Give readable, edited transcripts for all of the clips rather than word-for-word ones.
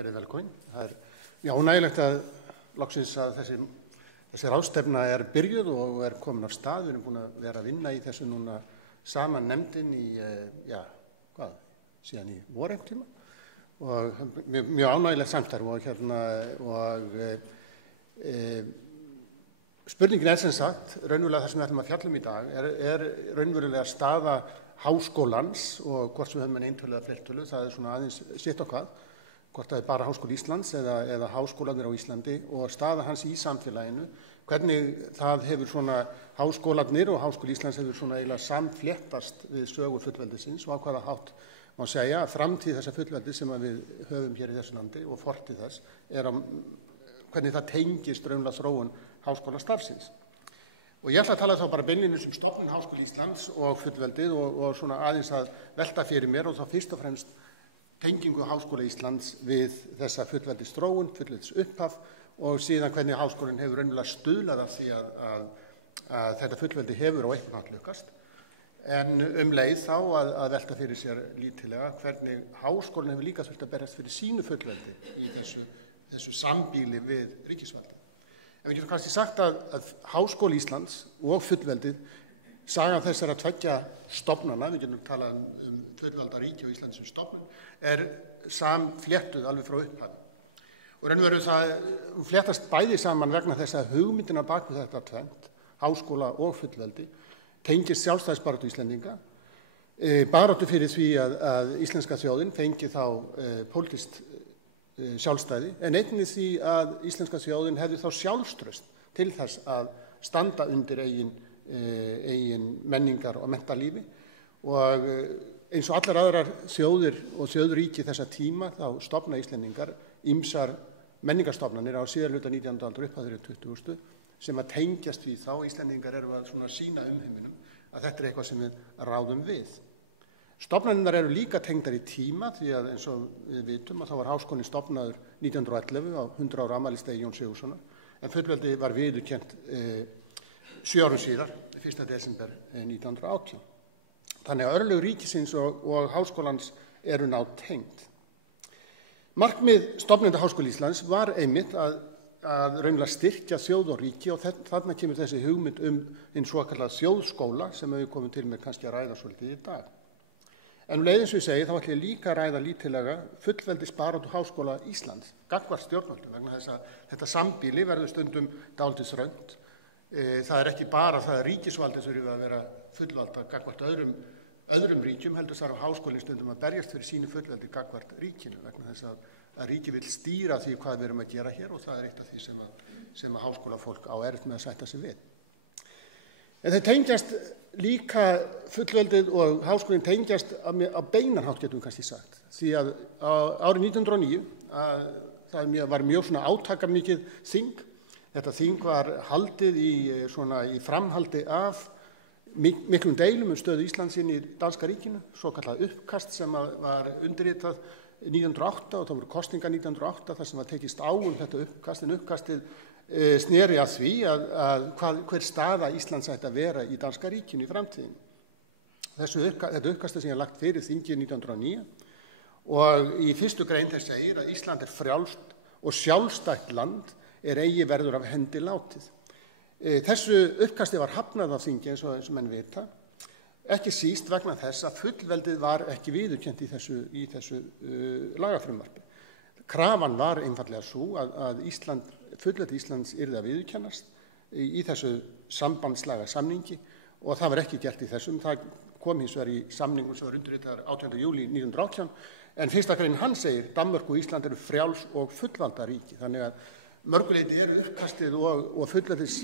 verið velkomin. Það mjög ánægilegt að loksins að þessi ráðstefna byrjuð og komin af stað. Við erum búin að vera að vinna í þessu núna saman nefndin í, síðan í voreintíma og mjög ánægilegt samstarf og spurningin sem sagt, raunverulega það sem við ætlum að fjalla í dag raunverulega staða háskólans og hvort sem við höfum en eintölu eða fleirtölu, það svona aðeins sitt og hvað, hvort það bara Háskóli Íslands eða háskólarnir á Íslandi og staða hans í samfélaginu, hvernig það hefur svona háskólarnir og Háskóli Íslands hefur svona eiginlega samfléttast við sögu fullveldisins og á hvaða hátt má segja að framtíð þessa fullveldis sem við höfum hér í þessu landi og fortíð þess hvernig það tengist raunverulega þróun háskólastarfsins. Og ég ætla að tala þá bara beinlínis stofnun Háskóli Íslands og fullveldið og svona aðeins að velta fyrir mér og þá fyrst og fremst tengingu Háskóla Íslands við þessa fullveldisþróun, fullveldis upphaf og síðan hvernig háskólinn hefur raunverulega stuðlað af því að þetta fullveldi hefur á einhvern hátt lukkast. En leið þá að velta fyrir sér lítillega hvernig háskólinn hefur líka þurft að berjast fyrir sínu fullveldi í þessu sambýli við ríkisvaldi. En við getum kannski sagt að Háskóli Íslands og fullveldið, sagan þessara tveggja stofnana, við getum talað fullvaldaríki og Íslands sem stofnun, samfléttuð alveg frá upphafi. Og raunveru það fléttast bæði saman vegna þess að hugmyndina bak við þetta tvennt, háskóla og fullveldi, tengist sjálfstæðisbaráttu Íslendinga, baráttu fyrir því að íslenska þjóðin fengi þá pólitískt sjálfstæði, en einnig því að íslenska þjóðin hefði þá sjálfstraust til þess að standa undir eigin menningar og menntalífi og eins og allar aðrar þjóðir og þjóðríki þessa tíma þá stofna Íslendingar ýmsar menningarstofnanir á síðarhluta 19. aldar upphafður 20. sem að tengjast því þá Íslendingar eru að svona sýna heiminum að þetta eitthvað sem við ráðum við. Stofnanirnar eru líka tengdar í tíma því að eins og við vitum að þá var háskólinn stofnaður 1911 á 100 ára afmælisdegi Jóns Sigurðssonar en fullveldi var viðurkennt 7 árum síðar, 1. desember 1918. Þannig að örlög ríkisins og háskólans eru nátengd. Markmið stofnenda Háskóli Íslands var einmitt að raunverulega styrkja þjóð og ríki og þarna kemur þessi hugmynd hinn svokallað þjóðskóla sem við komum til með kannski að ræða svolítið í dag. En leið eins og ég segi, þá ætlum ég líka að ræða lítillega fullveldisbaráttu Háskóla Íslands, gagnvart stjórnvöldum, vegna þess að þetta sambýli verður stundum dálítið þröngt. Það ekki bara það að ríkisvaldið þurfi að vera fullvalda gagnvart öðrum ríkjum, heldur þarf háskólinn stundum að berjast fyrir sínu fullveldi gagnvart ríkinu, vegna þess að ríki vill stýra því hvað við erum að gera hér og það eitt af því sem að háskólafólk á erfitt með að sætta sig við. En þeir tengjast líka fullveldið og háskólinn tengjast á beinan hátt getum við kannski sagt. Því að árið 1909 það var mjög svona átakamikið þing. Þetta þing var haldið í framhaldi af miklum deilum stöðu Íslands inn í danska ríkinu, svo kallað uppkast sem var undirritað 1908 og það voru kosningar 1908 þar sem var tekist á þetta uppkast en uppkastið sneri að því hver staða Íslands ætti að vera í danska ríkinu í framtíðin. Þetta uppkastið sem ég lagt fyrir þingið 1909 og í fyrstu grein þess segir að Ísland frjálst og sjálfstætt land eigi verður af hendi látið. Þessu uppkasti var hafnað af þingi eins og menn vita, ekki síst vegna þess að fullveldið var ekki viðurkennt í þessu lagafrumvarpi. Krafan var einfaldlega svo að fullveldi Íslands yrði að viðurkennast í þessu sambandslaga samningi og það var ekki gert í þessum. Það kom hins vegar í samningum sem var undirritaður 18. júlí 1918 en fyrsta grein hann segir Danmörk og Ísland eru frjáls og fullvalda ríki. Þannig að mörguleyti uppkastið og fullveldis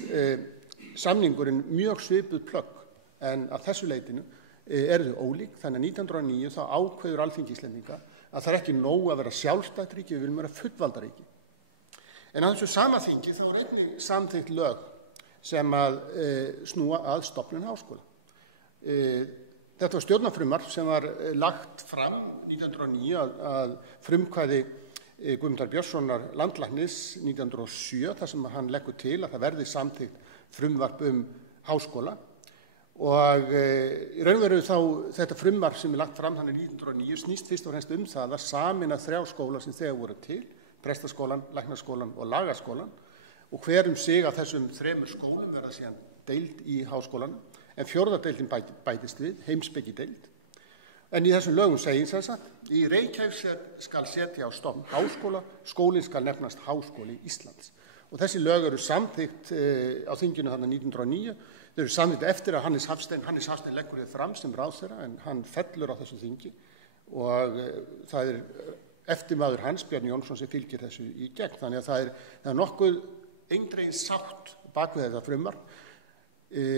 samningurinn mjög svipuð plögg en að þessu leitinu eru þau ólík. Þannig að 1909 þá ákveður Alþingi Íslendinga að það ekki nóg að vera sjálfstætt ríki, við viljum vera fullvalda ríki. En á þessu sama þingi þá einnig samþykkt lög sem að snúa að stofnun háskóla. Þetta var stjórnarfrumvarp sem var lagt fram 1909 að frumkvæði Guðmundar Björnssonar landlæknis 1907 þar sem hann leggur til að það verði samþykkt frumvarp háskóla Og í raun og veru þá þetta frumvarp sem lagt fram þannig 1909 snýst fyrst og fremst það að sameina 3 skóla sem þegar voru til, prestaskólann, læknaskólann og lagaskólann, og hver sig af þessum 3 skólum verða síðan deild í háskólanum, en 4. deildin bætist við, heimspekideild. En í þessum lögum segir sem sagt, í Reykjavík skal setja á stofn háskóla, skólinn skal nefnast Háskóli Íslands. Og þessi lög eru samþykkt á þinginu þarna 1909. Þau eru samþykkt eftir að Hannes Hafstein leggur þau fram sem ráðherra, en hann fellur á þessu þingi og það eftirmaður hans, Bjarni Jónsson, sem fylgir þessu í gegn. Þannig að það er nokkuð eindregin sátt bak við þetta frumvarp.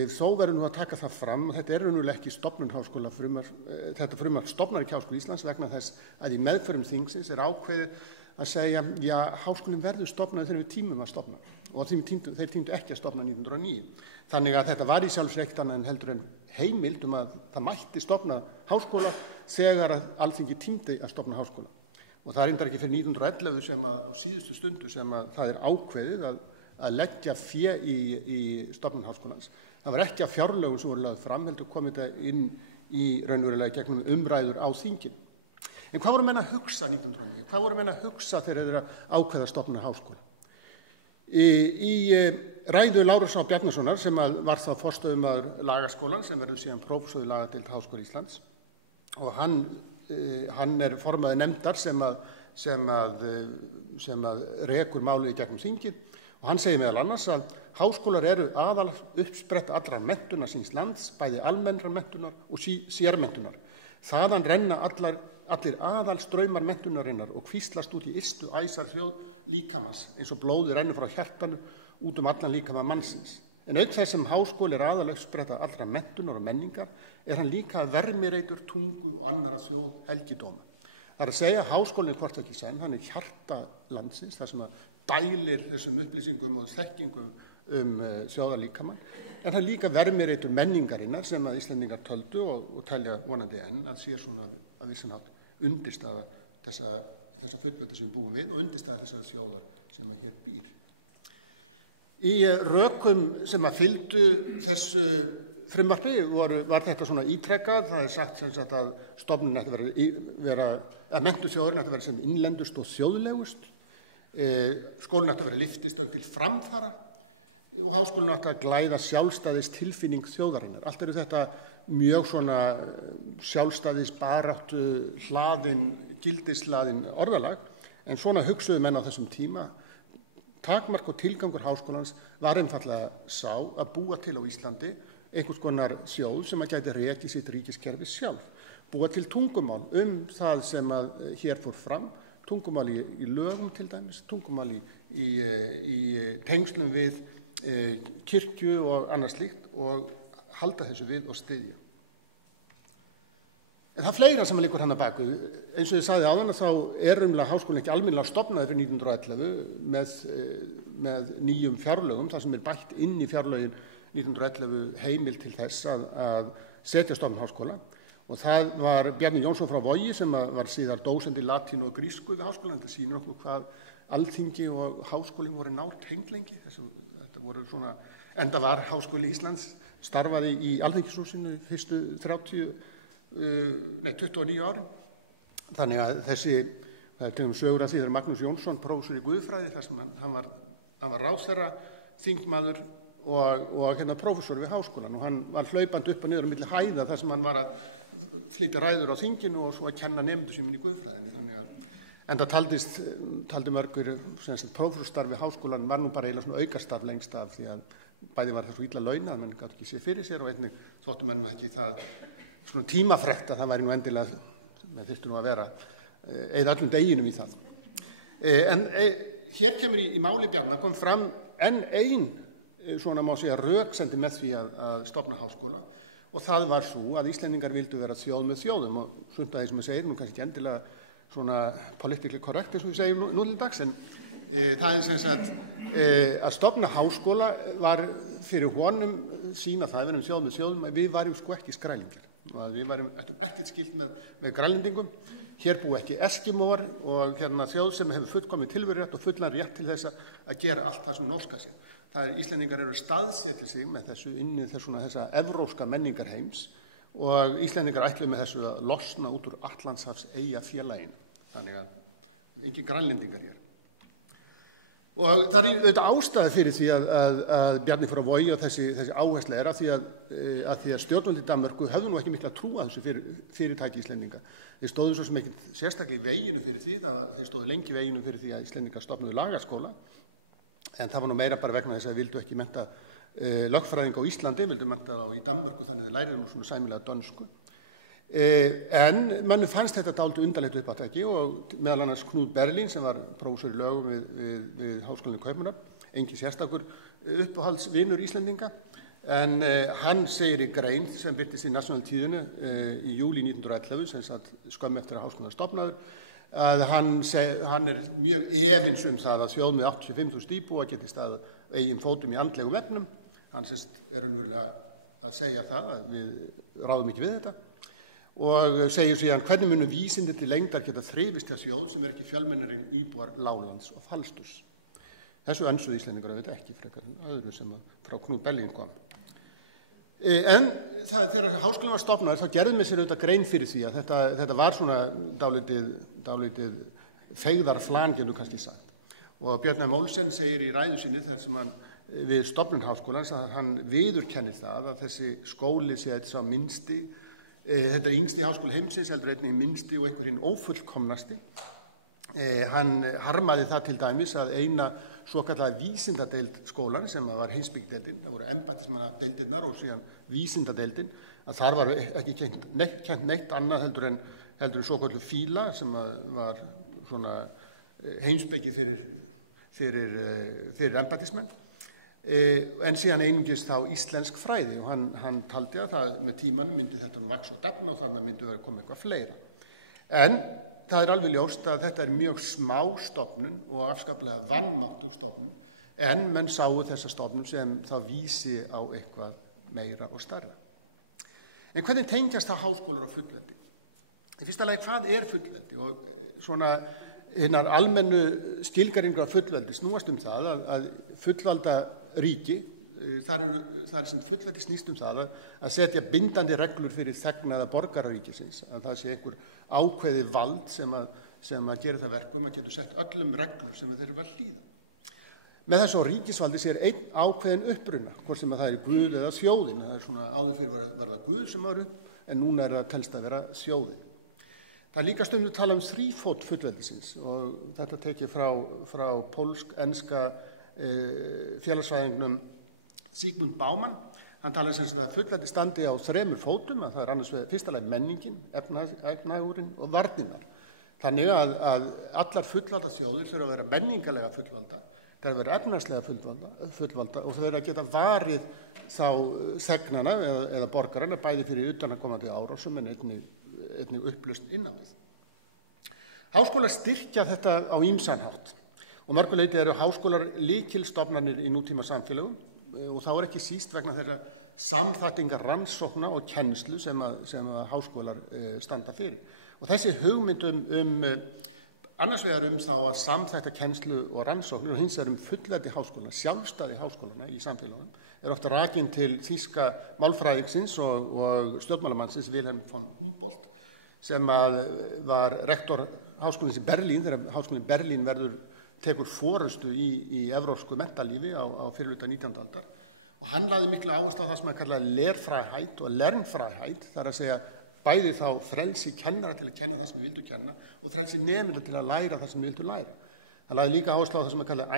Þó verður nú að taka það fram, og þetta raunverulega ekki stofnun háskóla frumvarp, þetta frumvarp stofnar ekki Háskóla Íslands vegna þess að í meðförum þingsins ákveðið að segja, já, háskólinn verður stofnaður þegar við tímum að stofna, og þeir tímdu ekki að stofna 1909. Þannig að þetta var í sjálfsveit annað en heldur en heimild að það mætti stofna háskóla þegar að Alþingi tímdi að stofna háskóla. Og það reyndar ekki fyrir 1911 sem á síðustu stundu sem það ákveðið að leggja fé í stofnun háskólans. Það var ekki að fjárlögum sem voru lögð fram, heldur komið þetta inn í raunverulega gegnum umræður á þingin. En hvað voru menn að hugsa 1909? Hvað voru menn að hugsa þegar þeir ákveða að stofna háskóla? Í ræðu Lárusar Bjarnasonar, sem var þá forstöðumaður lagaskólan, sem verður síðan prófessor í lagadeild Háskóla Íslands, og hann er formaður nefndar sem rekur málið í gegnum þingið, og hann segir meðal annars að háskólar eru aðal uppsprett allrar menntunar síns lands, bæði almennrar menntunar og sérmenntunar. Þaðan renna allir aðalstraumar menntunarinnar og hvíslast út í ystu æsar hljóð líkamans, eins og blóðið rennur frá hjartanu út allan líkama mannsins. En auk þess sem háskóli er aðal uppspretta allra menntunar og menningar, er hann líka vermireitur tungu og annarra þjóð helgidóma. Það er að segja að háskólinn er hvort ekki senn, hann er hjarta landsins, þar sem dælir þessum upplýsingum og þekkingum þjóðarlíkamann, en það er líka vermireitur menningarinnar sem að Íslendingar töldu og telja vonandi enn að sé svona að vissan hátt undirstaða þessa fullveldi sem við búum við og undirstaða þessar þjóðar sem hér býr. Í rökum sem að fylgdu þessu frumvarpi var þetta svona ítrekkað. Það er sagt sem sagt að stofnunin ætti að menntu þjóðurinn ætti að vera sem innlendust og þjóðlegust. Skólinn ætti að vera lyftistöð til framfara og háskólinn ætti að glæða sjálfstæðis tilfinning þjóðarinnar. Allt eru þetta mjög svona sjálfstæðis baráttu hlaðin, gildislaðin orðalag, en svona hugsuðu menn á þessum tíma. Takmark og tilgangur háskólans var einfaldlega sá að búa til á Íslandi einhvers konar þjóð sem að gæti rekið sitt ríkiskerfi sjálf, búa til tungumál það sem að hér fór fram, tungumál í lögum til dæmis, tungumál í tengslum við kirkju og annað slíkt og halda þessu við og styðja. En það fleira sem liggur hann að baku. Eins og ég sagði áðan að þá raunverulega háskólinn ekki almennilega stofnaði fyrir 1911 með nýjum fjárlögum, þar sem bætt inn í fjárlögin 1911 heimild til þess að setja stofnun háskóla. Og það var Bjarni Jónsson frá Vogi sem var síðar dósent í latínu og grísku við háskólann. Þetta sýnir okkur hvað Alþingi og háskólinn voru nátengd lengi. Þetta voru svona, enda var Háskóli Íslands starfaði í Alþingishúsinu fyrstu 29 árin. Þannig að það er tegum sögur af því þegar Magnús Jónsson, prófessor í guðfræði, þar sem hann var ráðherra, þingmaður og prófessor við háskólann, og hann var hlaupandi upp og niður á milli hæða þar sem hann var að flytja ræður á þinginu og svo að kenna nemendur sínum í guðfræðinni. En það taldi mörgur prófessorstarf við háskólann var nú bara eiginlega svona aukastarf lengst af, því að bæði var það svo illa launað að menn gátu ekki séð fyrir sér og einnig þóttu menn ekki það svona tímafrekt að það væri nú endilega, menn þyrftu nú að vera eða öllum deginum í það. En hér kemur í máli Bjarna kom fram enn ein svona má segja röksemdi með því að stofna háskóla, og það var svo að Íslendingar vildu vera þjóð með þjóðum, og sumt að því sem ég segir nú kannski ekki endilega svona politically correct eins og við segjum nú til dags, en það er sem sagt að stofna háskóla var fyrir honum sína það, við erum þjóð með þjóðum, að við varum sko ekki skrælingjar og að við varum ekkert skilt með grænlendingum. Hér búi ekki eskimóar og þjóð sem hefur fullkomið tilverurétt og fullan rétt til þess að gera allt það sem norska sér. Íslendingar eru staðsetja sig með þessu inn í þessa evrópska menningarheims og Íslendingar ætluðu með þessu að losna út úr Atlantshafs eyjafélaginu. Þannig að engin grænlendingar hér. Og það er auðvitað ástæða fyrir því að Bjarni fór að Vogi og þessi áhersla er að því að stjórnvöld í Danmörku höfðu nú ekki mikla trú að þessu fyrirtæki Íslendinga. Þeir stóðu svo sem ekki sérstaklega í veginu fyrir því, þeir stóðu lengi í veginu fyrir því að Íslendingar stofnuðu lagarskóla, en það var nú meira bara vegna þess að þeir vildu ekki mennta lögfræðinga á Íslandi, vildu mennta þá í Danmörku, þannig að þeir læriðu nú svona sæmilega dönsku. En mönnum fannst þetta dálítið undarlegt uppátæki og meðal annars Knud Berlin sem var prófessor í lögum við Háskólann í Kaupmannahöfn, engin sérstakur uppáhaldsvinur Íslendinga, en hann segir í grein sem birtist í Nationaltíðinni í júlí 1911, sem sagt skömmu eftir að Háskólann stofnaður, að hann er mjög efins það að þjóð með 85.000 íbúa geti staðið eigin fótum í andlegum efnum. Hann er umverulega að segja það að við ráðum ekki við þetta og segir síðan hvernig munum vísindi til lengdar geta þrifist hjá þjóð sem ekki fjölmennari íbúar láglands og falsturs. Þessu önsuðu Íslendingar auðvitað ekki frekar en öðru sem frá Knud Berlin kom. En þegar háskólinn var stofnaður þá gerðum við sér auðvitað grein fyrir því að þetta var svona dálítið feigðarflan getur kannski sagt. Og Björn M. Olsen segir í ræðu sinni þar sem hann við stofnun háskólans að hann viðurkennir það að þessi skóli sé þetta sá minnsti. Þetta er yngsti háskóli heimsins, heldur einnig minnsti og einhverjinn ófullkomnasti. Hann harmaði það til dæmis að eina svokallaða vísindadeild skólan sem var heimspekideildin, það voru embættismannadeildirnar og síðan vísindadeildin, að þar var ekki kennt neitt annað heldur en svokölluð fíla sem var svona heimspeki fyrir embættismenn. En síðan einungis þá íslensk fræði og hann taldi að það með tímanum myndi þetta vaks og dafna og þannig myndi vera komið eitthvað fleira. En það er alveg ljóst að þetta er mjög smá stofnun og afskaplega vanmáttuð stofnun, en menn sáu þessa stofnun sem þá vísi á eitthvað meira og stærra. En hvernig tengjast það háskólar á fullveldi? Í fyrsta lagi, hvað er fullveldi? Og svona hinnar almennu skilgreiningar af fullveldi snúast það að fullvalda ríki, það sem fullveldi snýst það að setja bindandi reglur fyrir þegnaða borgararíkisins, að það sé einhver ákveði vald sem að gera það verkum, að getur sett öllum reglur sem þeir eru að hlýða. Með þessu ríkisvaldi sér einn ákveðin uppruna, hvort sem að það er Guð eða þjóðin, það er svona áður fyrir var það Guð sem var upp, en núna er það telst að vera þjóðin. Það er líka stundum að tala þrífót fullveldisins og þetta tekið frá pólsk-enska félagsfræðingnum Zygmunt Bauman. Hann talar sem að fullveldi standi á þremur fótum, að það er annars fyrsta lagi menningin, efnahagurinn og varnirnar. Þannig að allar fullvalda þjóðir þurfa að vera menningarlega fullvalda, það er að vera efnahagslega fullvalda og það verður að geta varið þá þegnana eða borgarana bæði fyrir utanakomandi árásum en einnig upplausn innan við. Háskólar styrkja þetta á ýmsan hátt og mörguleyti eru háskólar lykilstofnanir í nútíma samfélögum og þá er ekki síst vegna þeirra samþættingar rannsókna og kennslu sem að háskólar standa fyrir. Og þessi hugmynd annars vegar þá að samþætta kennslu og rannsóknir og hins vegar fullveldi háskólana, sjálfstæði háskólana í samfélagum er ofta rakin til þýska málfræðingsins og stjórnmálamannsins Wilhelm von Humboldt sem var rektor háskólans í Berlín þegar háskólinn í Berlín tekur forystu í evrópsku mentalífi á fyrrihluta 19. aldar og hann lagði mikla áherslu á það sem hann kallaði Lehrfreiheit og Lernfreiheit, það er að segja bæði þá frelsi kennara til að kenna það sem við vildu kenna og frelsi nemenda til að læra það sem við vildu læra. Hann lagði líka áherslu á það sem hann kallaði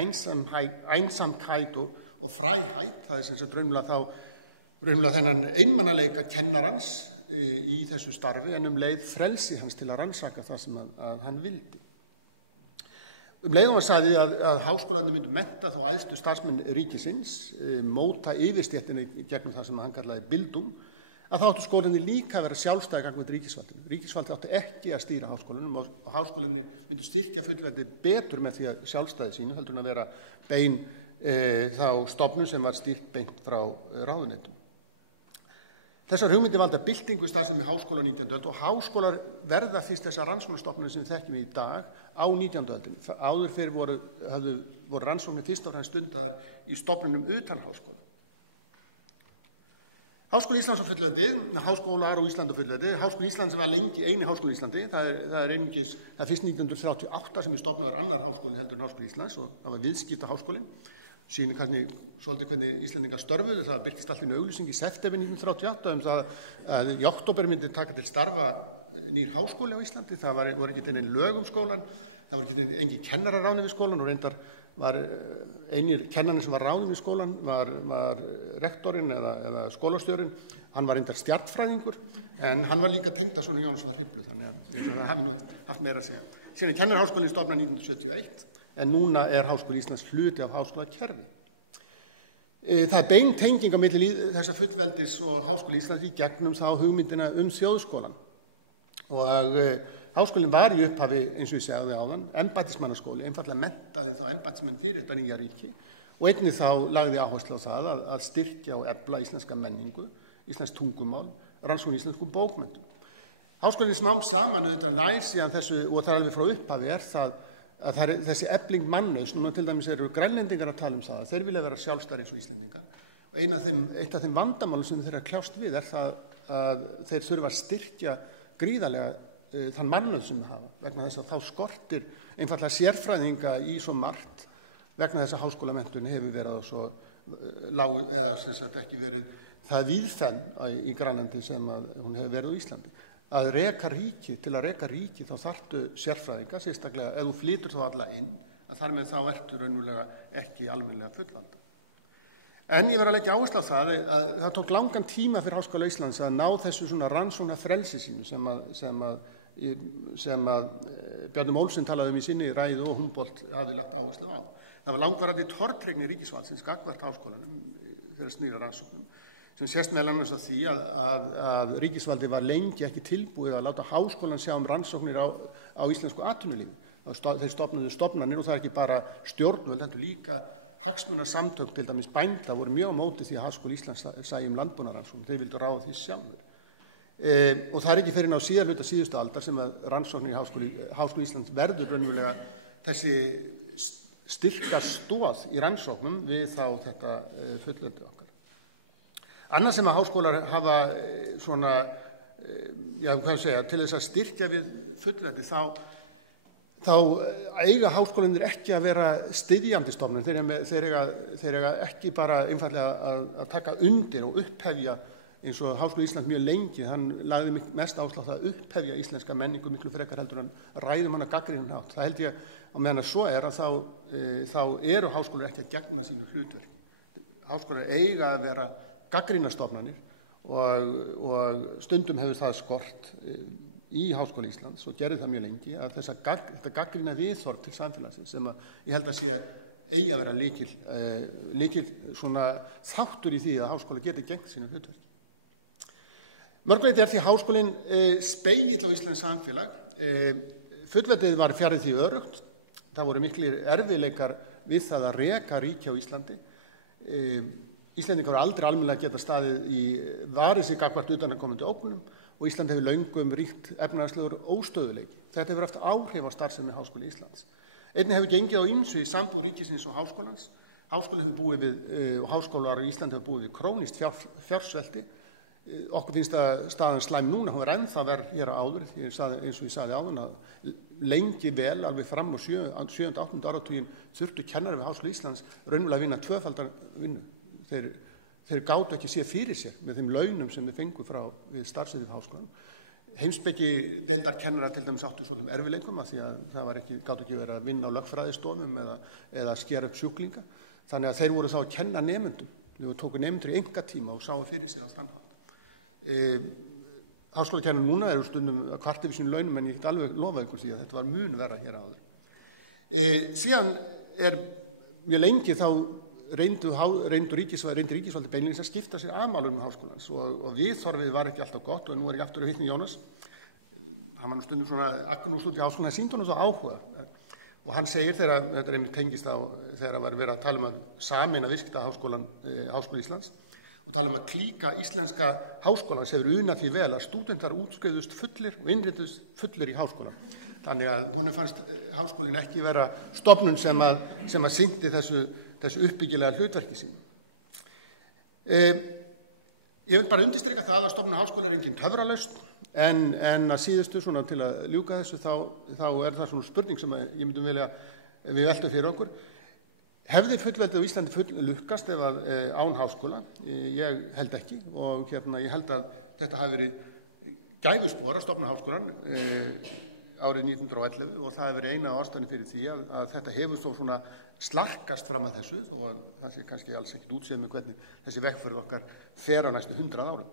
Einsamkeit og Freiheit, það er sem sagt raunverulega þennan einmannaleika kennarans í þessu starfi en leið frelsi hans til að rannsaka það sem að hann vildi. Leiðum að sagði að háskólarnir myndu mennta þó æðstu starfsmenn ríkisins, móta yfirstéttinni gegnum það sem hann kallaði bildung, að þá áttu skólarnir líka að vera sjálfstæði gagnvart ríkisvaldinu. Ríkisvaldið áttu ekki að stýra háskólanum og háskólarnir myndu styrkja fullveldi betur með því að sjálfstæði sínu heldur en að vera bein þá stofnun sem var stýrt beint frá ráðuneytum. Þessar hugmyndir valda byltingu í starfsemi háskóla á 19. öld og háskólar verða fyrst þessar rannsóknarstofnanir sem við þekkjum í dag á 19. öldinni. Áður fyrir voru rannsóknir fyrst og fremst stundaðar í stofnunum utan háskóla. Háskóli Íslands á fullveldi, háskólar á Íslandi á fullveldi. Háskóli Íslands var lengi eini háskóli í Íslandi. Það er fyrst 1938 sem við stofnaðar annar háskóli heldur en Háskóli Íslands og það var viðskiptaháskólinn. Sýnir kannski svolítið hvernig Íslendingar störfuðu. Það birtist allt í auglýsingu í september 1938 það að í október myndi taka til starfa nýr háskóli á Íslandi. Það voru ekki til lög skólan, það voru ekki engin kennarar ráðnir við skólan og reyndar var einir kennarinn sem var ráðinn við skólan var rektorinn eða skólastjórinn. Hann var reyndar stjarnfræðingur en hann var líka tengdason Jónasar Hriflu, þannig að það hafði haft meira að segja. Síðan kennaraháskólinn stofnað 1971. En núna Háskóli Íslands hluti af háskólakerfi. Það bein tenging á milli þessa fullveldis og Háskóli Íslands í gegnum þá hugmyndina þjóðskólann. Og háskólinn var í upphafi, eins og ég segði áðan, embættismannaskóli, einfaldlega menntaði þá embættismenn fyrir þetta nýja ríki og einnig þá lagði áherslu á það að styrkja og efla íslenska menningu, íslenskt tungumál, rannsókn íslenskum bókmenntum. Háskólinn smám saman auðvitað nær síðan þessu, og það alveg frá upphafi það að þessi efling mannauðs, núna til dæmis eru Grænlendingar að tala það, þeir vilja vera sjálfstæðir eins og Íslendingar. Og eitt af þeim vandamálum sem þeir kljást við það að þeir þurfa að styrkja gríðarlega þann mannauð sem þeir hafa, vegna þess að þá skortir einfaldlega sérfræðinga í svo margt, vegna þess að háskólamenntun hefur verið á svo lág, eða sem sagt ekki verið það víðfenn í Grænlandi sem hún hefur verið á Íslandi. Að reka ríki, til að reka ríki þá þarftu sérfræðinga, sérstaklega ef þú flytur þá alla inn, að þar með þá ertu raunverulega ekki almennilega fullvalda. En ég verð að leggja áherslu á það að það tók langan tíma fyrir Háskóla Íslands að ná þessu svona rannsóknarfrelsi sínu sem að Bjarni Mólsson talaði í sinni ræðu og Humboldt hafði lagt áherslu á. Það var langvarandi tortryggni ríkisvaldsins gagnvart háskólanum fyrir snýra rannsóknum, sem sést meðal annars að því að ríkisvaldi var lengi ekki tilbúið að láta háskólan sjá rannsóknir á íslensku atvinnulífi. Þeir stofnuðu stofnanir og það ekki bara stjórnvöld, heldur líka hagsmunasamtök, til dæmis bænda, voru mjög á móti því að Háskóli Íslands sæi landbúnaðarrannsóknir. Þeir vildu ráða því sjálfur. Og það ekki fyrir ná síðarhluta síðustu aldar sem að rannsóknir í Háskóli Íslands verður raunverulega þessi styrka stoð í rannsóknum við þá þetta fullveldi okkar. Annað sem að háskólar hafa svona, til þess að styrkja við fullveldi, þá eiga háskólanir ekki að vera styðjandi stofnun. Þeir eiga ekki bara einfaldlega að taka undir og upphefja, eins og Háskóli Íslands mjög lengi, hann lagði mest áherslu á það að upphefja íslenska menningu miklu frekar heldur en ræðum hana gagnrýninn hátt. Það held ég, á meðan að svo að þá eru háskólar ekki að gegna sínu hlutverki. Háskólar eiga að vera gagnrýnastofnanir og stundum hefur það skort í Háskóla Íslands og gerði það mjög lengi að þetta gagnrýna viðhorf til samfélagsins sem ég held að sé eigi að vera líkil svona þáttur í því að háskóla geti gegnt sínu hlutverki. Mörguleyti því háskólinn spegill á íslenskt samfélag. Fullveldið var fjarri því öruggt. Það voru miklir erfiðleikar við það að reka ríki á Íslandi. Íslendingar voru aldrei almennilega geta staðið í varið sig gagnvart utanaðkomandi ógnum og Ísland hefur löngum ríkt efnahagslegur óstöðuleiki. Þetta hefur haft áhrif á starfsemi Háskóla Íslands. Einnig hefur gengið á ýmsu í sambúð ríkisins og háskólans. Háskólar í Íslandi hefur búið við krónískt fjársvelti. Okkur finnst að staðan slæm núna, hún ennþá verð hér á áður, eins og ég sagði áðan að lengi vel, alveg fram á 7. og 8. áratuginn þurftu kennari við Háskóla Íslands raunverulega að vinna tvöfaldar vinnu. Þeir gátu ekki séð fyrir sér með þeim launum sem þeir fengu frá við starfsemi við háskólanum. Heimspeki deildarkennara til dæmis áttu svona erfiðleikum af því að það gátu ekki verið að vinna á lögfræðistofum eða skera upp sjúklinga. Þannig að þeir voru þá að kenna nemendum. Þeir tóku nemendur í einkatíma og sáu fyrir sér á þann hátt. Háskólakennarar núna eru stundum að kvarta yfir sínu launum en ég get alveg lofa ykkur því að þetta var mun verra hér áður. Síðan mjög lengi þá reyndu ríkisvaldi beinlínis að skipta sér af málum háskólans og viðhorfið var ekki alltaf gott og nú ég aftur að vitna í Jónas. Hann var nú stundum svona Agnús út í háskólan, það sýndi honum svo áhuga og hann segir þegar þetta er einmitt tengist á þegar var verið að tala að sameina viðskiptaháskólan Háskóla Íslands og tala að klíka íslenska háskólans hefur unað því vel að stúdentar útskriðust fullir og innritust fullir í háskólan. Þannig að honum fannst háskólinn ekki vera stofnun sem að sinnti þessu uppbyggilega hlutverki sín. Ég vil bara undirstrika það að stofnun háskóla engin töfralausn, en að síðustu svona til að ljúka þessu þá það svona spurning sem ég myndum vilja við veltum fyrir okkur. Hefði fullveldið á Íslandi lukkast ef að án háskóla? Ég held ekki og ég held að þetta hafi verið gæfuspor að stofna háskólan árið 1911 og það hefur verið eina ástæðan fyrir því að þetta hefur svo svona slarkast fram að þessu og það sé kannski alls ekkert útséð með hvernig þessi vegferð okkar fer á næstu 100 árum.